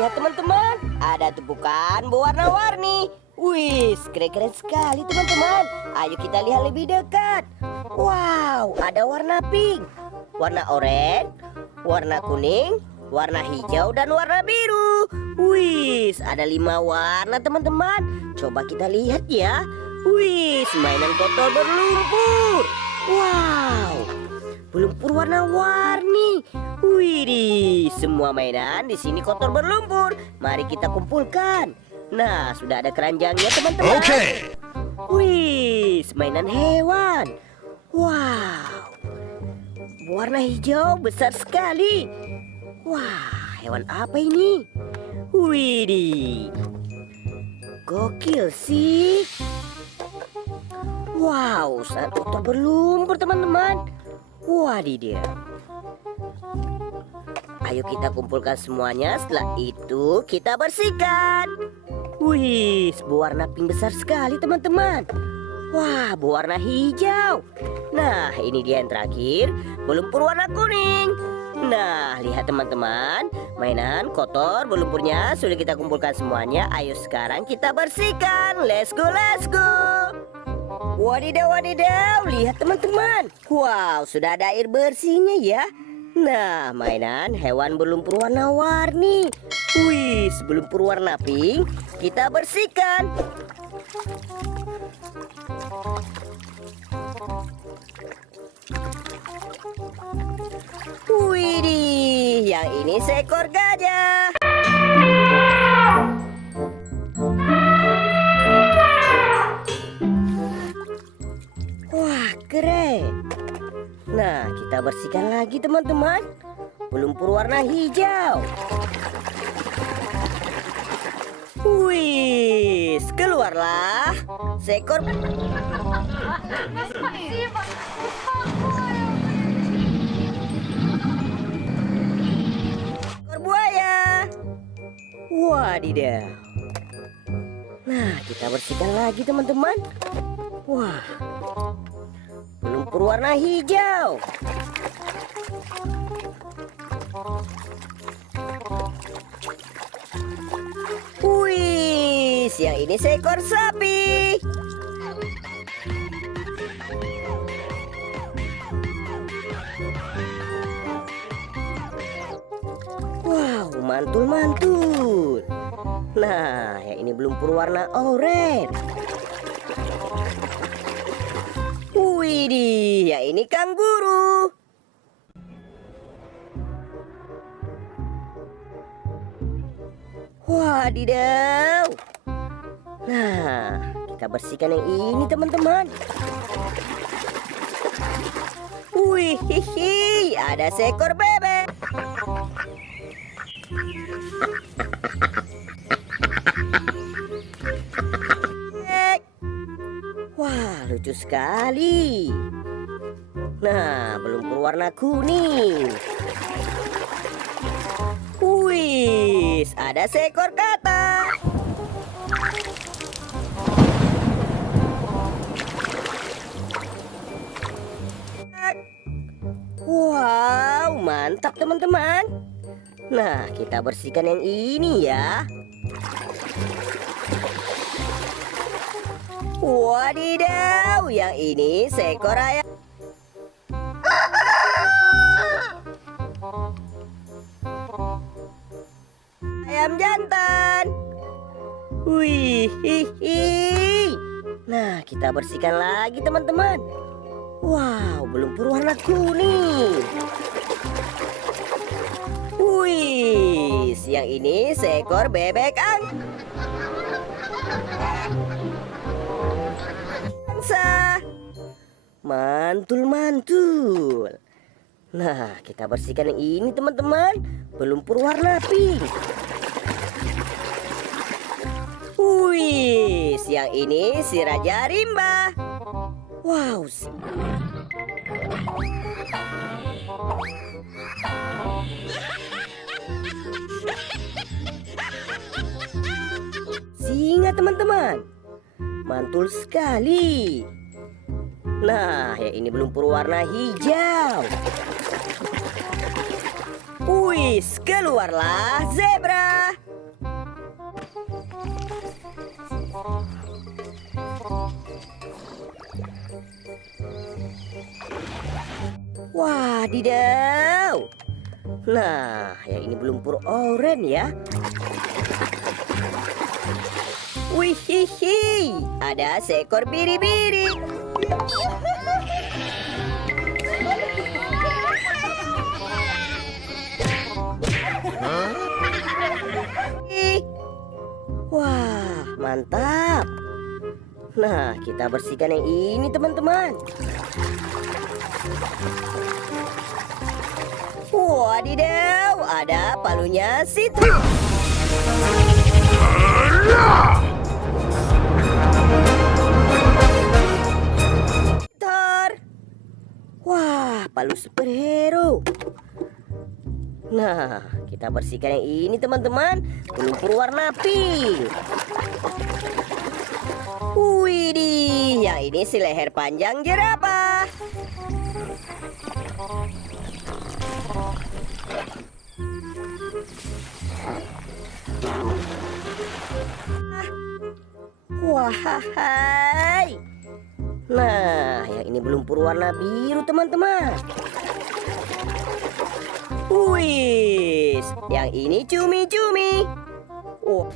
lihat teman-teman, ada tumpukan berwarna-warni. Wih, keren-keren sekali teman-teman. Ayo kita lihat lebih dekat. Wow, ada warna pink, warna oranye, warna kuning, warna hijau, dan warna biru. Wih, ada 5 warna teman-teman. Coba kita lihat ya. Wih, mainan kotor berlumpur. Wow, berlumpur warna-warni. Wih, semua mainan di sini kotor berlumpur. Mari kita kumpulkan. Nah, sudah ada keranjangnya teman-teman. Oke. Wih, mainan hewan. Wow, warna hijau besar sekali. Wah, hewan apa ini? Widih, gokil sih. Wow, sangat kotor berlumpur teman-teman. Wadidaw. Ayo kita kumpulkan semuanya. Setelah itu kita bersihkan. Wih, berwarna pink besar sekali teman-teman. Wah, berwarna hijau. Nah, ini dia yang terakhir, berlumpur warna kuning. Nah, lihat teman-teman, mainan kotor berlumpurnya sudah kita kumpulkan semuanya. Ayo sekarang kita bersihkan. Let's go, let's go. Wadidaw, wadidaw, lihat teman-teman. Wow, sudah ada air bersihnya ya. Nah, mainan hewan berlumpur warna-warni. Wih, berlumpur warna pink kita bersihkan. Widih, yang ini seekor gajah. Wah, keren. Nah, kita bersihkan lagi teman-teman. Berlumpur warna hijau. Wih, keluarlah seekor buaya. Wadidaw. Nah, kita bersihkan lagi teman-teman. Wah, berlumpur warna hijau. Wih, yang ini seekor sapi. Wow, mantul-mantul. Nah, yang ini berlumpur warna oranye. Widih, yang ini kanguru. Wadidaw. Nah, kita bersihkan yang ini teman-teman. Wih, ada seekor bebek. Wah, lucu sekali. Nah, berlumpur warna kuning. Wih, ada seekor katak. Wow, mantap teman-teman. Nah, kita bersihkan yang ini ya. Wadidaw, yang ini seekor ayam. Ayam jantan. Wih, nah, kita bersihkan lagi teman-teman. Wow, berlumpur warna kuning. Wih, yang ini seekor bebek angsa. Mantul-mantul. Nah, kita bersihkan yang ini teman-teman. Berlumpur warna pink. Wih, yang ini si Raja Rimba. Wow. Singa teman-teman. Mantul sekali. Nah, ya ini berlumpur warna hijau. Wih, keluarlah zebra. Wadidaw. Nah, yang ini belum pur oren ya. Wih, ada seekor biri-biri. Wah, mantap. Nah, kita bersihkan yang ini, teman-teman. Wadidaw, ada palunya situ. Thor. Wah, palu superhero. Nah, kita bersihkan yang ini, teman-teman. Lumpur warna pink. Widih, yang ini si leher panjang jerapah. Wahai. Nah, yang ini belum berwarna biru, teman-teman. Wih, yang ini cumi-cumi. Oh.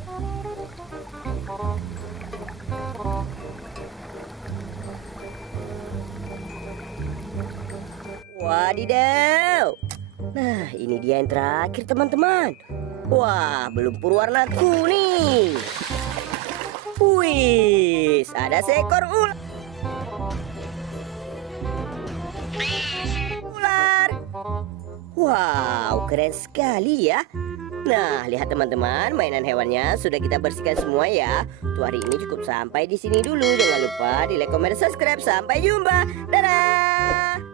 Wadidaw. Nah, ini dia yang terakhir, teman-teman. Wah, belum berwarna kuning. Wih, ada seekor ular. Wow, keren sekali ya. Nah, lihat teman-teman, mainan hewannya sudah kita bersihkan semua ya. Untuk hari ini cukup sampai di sini dulu. Jangan lupa di like, comment, subscribe. Sampai jumpa. Dadah.